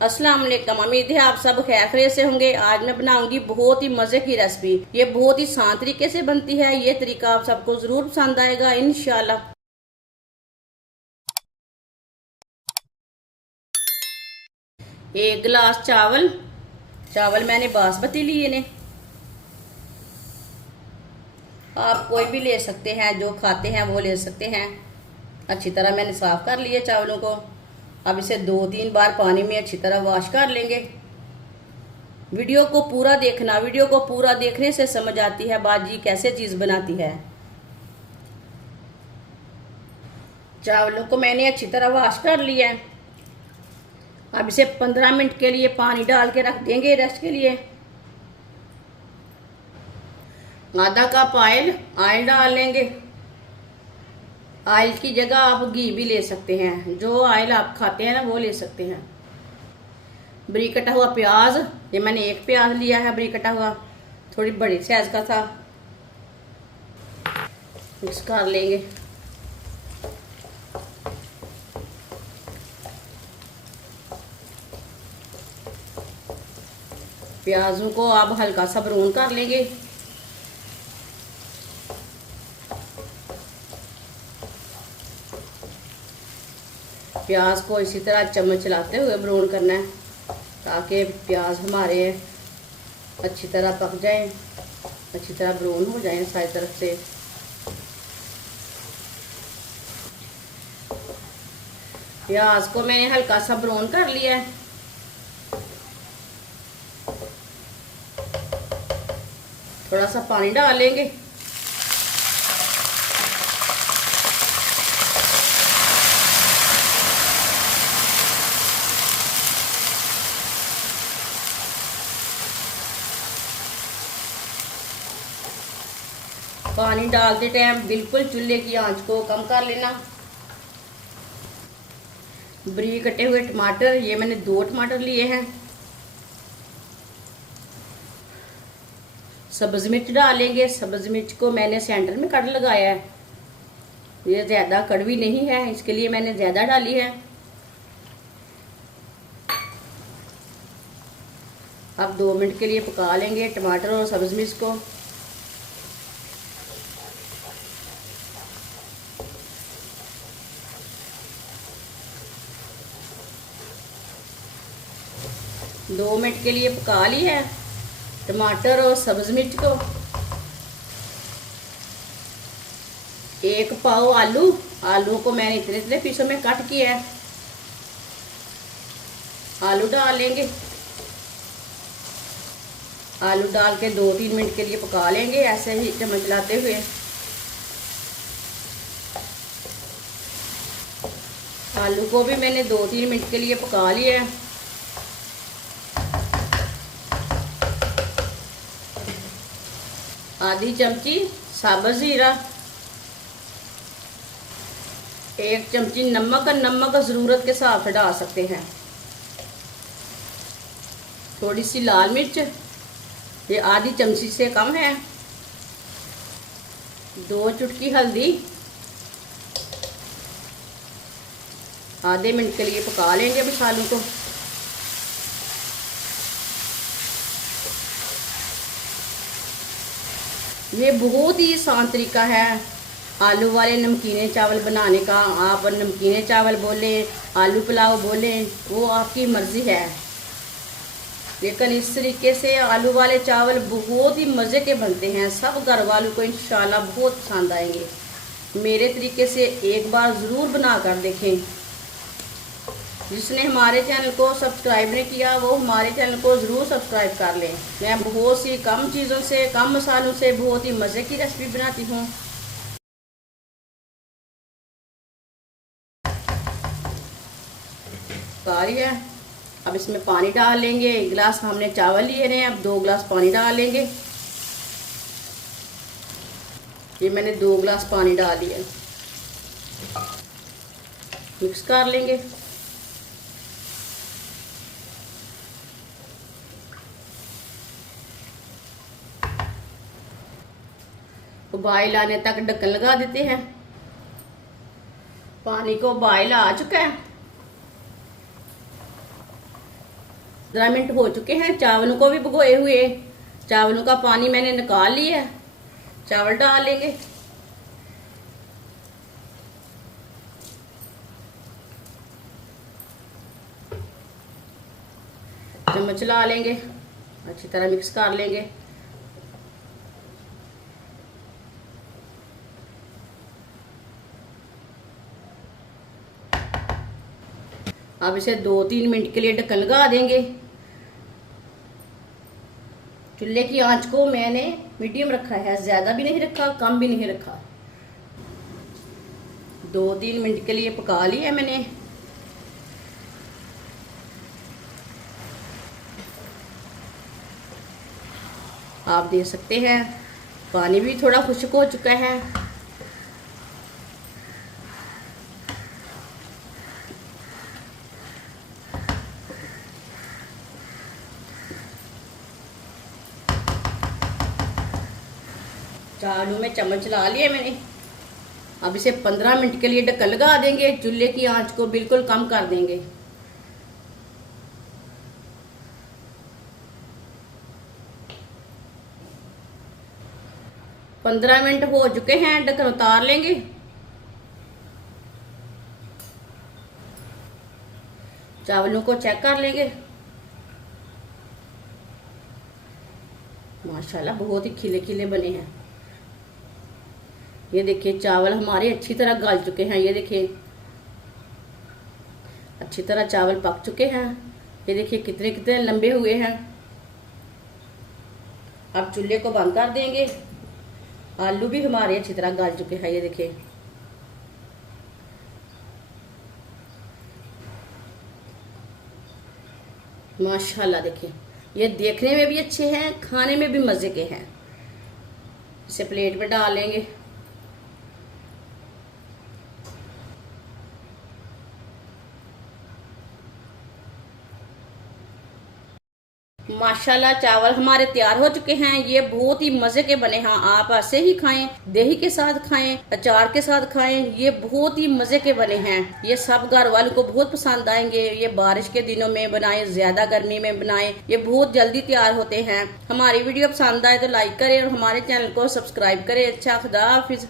अस्सलाम वालेकुम। उम्मीद है आप सब खैरियत से होंगे। आज मैं बनाऊंगी बहुत ही मजे की रेसिपी। ये बहुत ही आसान तरीके से बनती है। ये तरीका आप सबको जरूर पसंद आएगा इंशाल्लाह। एक गिलास चावल चावल मैंने बासमती लिए ने। आप कोई भी ले सकते हैं, जो खाते हैं वो ले सकते हैं। अच्छी तरह मैंने साफ कर लिए चावलों को। अब इसे 2-3 बार पानी में अच्छी तरह वॉश कर लेंगे। वीडियो को पूरा देखना, वीडियो को पूरा देखने से समझ आती है बाजी कैसे चीज बनाती है। चावलों को मैंने अच्छी तरह वॉश कर लिया है। अब इसे 15 मिनट के लिए पानी डाल के रख देंगे रेस्ट के लिए। आधा कप ऑयल डाल लेंगे। ऑयल की जगह आप घी भी ले सकते हैं, जो ऑयल आप खाते हैं ना वो ले सकते हैं। बरीक कटा हुआ प्याज, ये मैंने एक प्याज लिया है बरीक कटा हुआ, थोड़ी बड़ी साइज का था। मिक्स कर लेंगे। प्याजों को आप हल्का सा ब्राउन कर लेंगे। प्याज को इसी तरह चम्मच चलाते हुए ब्राउन करना है, ताकि प्याज हमारे अच्छी तरह पक जाए, अच्छी तरह ब्राउन हो जाए सारी तरफ से। प्याज को मैंने हल्का सा ब्राउन कर लिया है। थोड़ा सा पानी डाल लेंगे। पानी डालते टाइम बिल्कुल चूल्हे की आंच को कम कर लेना। बरीक कटे हुए टमाटर, ये मैंने 2 टमाटर लिए हैं। सब्ज मिर्च डालेंगे। सब्ज मिर्च को मैंने सेंटर में कट लगाया है। ये ज्यादा कड़वी नहीं है, इसके लिए मैंने ज्यादा डाली है। अब 2 मिनट के लिए पका लेंगे टमाटर और सब्ज मिर्च को। दो मिनट के लिए पका ली है टमाटर और सब्ज मिर्च को। 1 पाव आलू को मैंने इतने इतने पीसों में कट किया है। आलू डाल लेंगे। आलू डाल के 2-3 मिनट के लिए पका लेंगे, ऐसे ही चम्मच चलाते हुए। आलू को भी मैंने 2-3 मिनट के लिए पका लिया है। आधी चमची साबुत जीरा, 1 चमची नमक जरूरत के हिसाब से डाल सकते हैं। थोड़ी सी लाल मिर्च, ये आधी चमची से कम है। 2 चुटकी हल्दी। आधे मिनट के लिए पका लेंगे मसालों को। ये बहुत ही आसान तरीका है आलू वाले नमकीने चावल बनाने का। आप नमकीने चावल बोले, आलू पुलाव बोले, वो आपकी मर्जी है, लेकिन इस तरीके से आलू वाले चावल बहुत ही मज़े के बनते हैं। सब घर वालों को इंशाल्लाह बहुत पसंद आएंगे। मेरे तरीके से एक बार ज़रूर बना कर देखें। जिसने हमारे चैनल को सब्सक्राइब नहीं किया वो हमारे चैनल को ज़रूर सब्सक्राइब कर लें। मैं बहुत सी कम चीज़ों से, कम मसालों से बहुत ही मज़े की रेसिपी बनाती हूँ। कारी है। अब इसमें पानी डाल लेंगे। 1 गिलास हमने चावल लिए हैं, अब 2 गिलास पानी डाल लेंगे। ये मैंने 2 गिलास पानी डाल लिया। मिक्स कर लेंगे। उबाल आने तक ढक्कन लगा देते हैं। पानी को उबाल आ चुका है। 15 मिनट हो चुके हैं। चावलों को भी भिगोए हुए, चावलों का पानी मैंने निकाल लिया है। चावल डाल लेंगे। चम्मच ला लेंगे, अच्छी तरह मिक्स कर लेंगे। अब इसे 2-3 मिनट के लिए ढक्कन लगा देंगे। चूल्हे की आंच को मैंने मीडियम रखा है, ज्यादा भी नहीं रखा, कम भी नहीं रखा। 2-3 मिनट के लिए पका लिया मैंने। आप देख सकते हैं पानी भी थोड़ा खुश्क हो चुका है। चावलों में चम्मच ला लिया मैंने। अब इसे 15 मिनट के लिए ढक्कन लगा देंगे। चूल्हे की आंच को बिल्कुल कम कर देंगे। पंद्रह मिनट हो चुके हैं, ढक्कन उतार लेंगे। चावलों को चेक कर लेंगे। माशाल्लाह बहुत ही खिले खिले बने हैं। ये देखिए चावल हमारे अच्छी तरह गल चुके हैं। ये देखिए अच्छी तरह चावल पक चुके हैं। ये देखिए कितने कितने लंबे हुए हैं। अब चूल्हे को बंद कर देंगे। आलू भी हमारे अच्छी तरह गल चुके हैं। ये देखिए माशाल्लाह, देखिए ये देखने में भी अच्छे हैं, खाने में भी मजे के हैं। इसे प्लेट में डाल लेंगे। माशाल्लाह चावल हमारे तैयार हो चुके हैं। ये बहुत ही मजे के बने हैं। आप ऐसे ही खाएं, दही के साथ खाएं, अचार के साथ खाएं। ये बहुत ही मजे के बने हैं। ये सब घर वालों को बहुत पसंद आएंगे। ये बारिश के दिनों में बनाएं, ज्यादा गर्मी में बनाएं। ये बहुत जल्दी तैयार होते हैं। हमारी वीडियो पसंद आए तो लाइक करें और हमारे चैनल को सब्सक्राइब करें। अच्छा, खुदा हाफिज।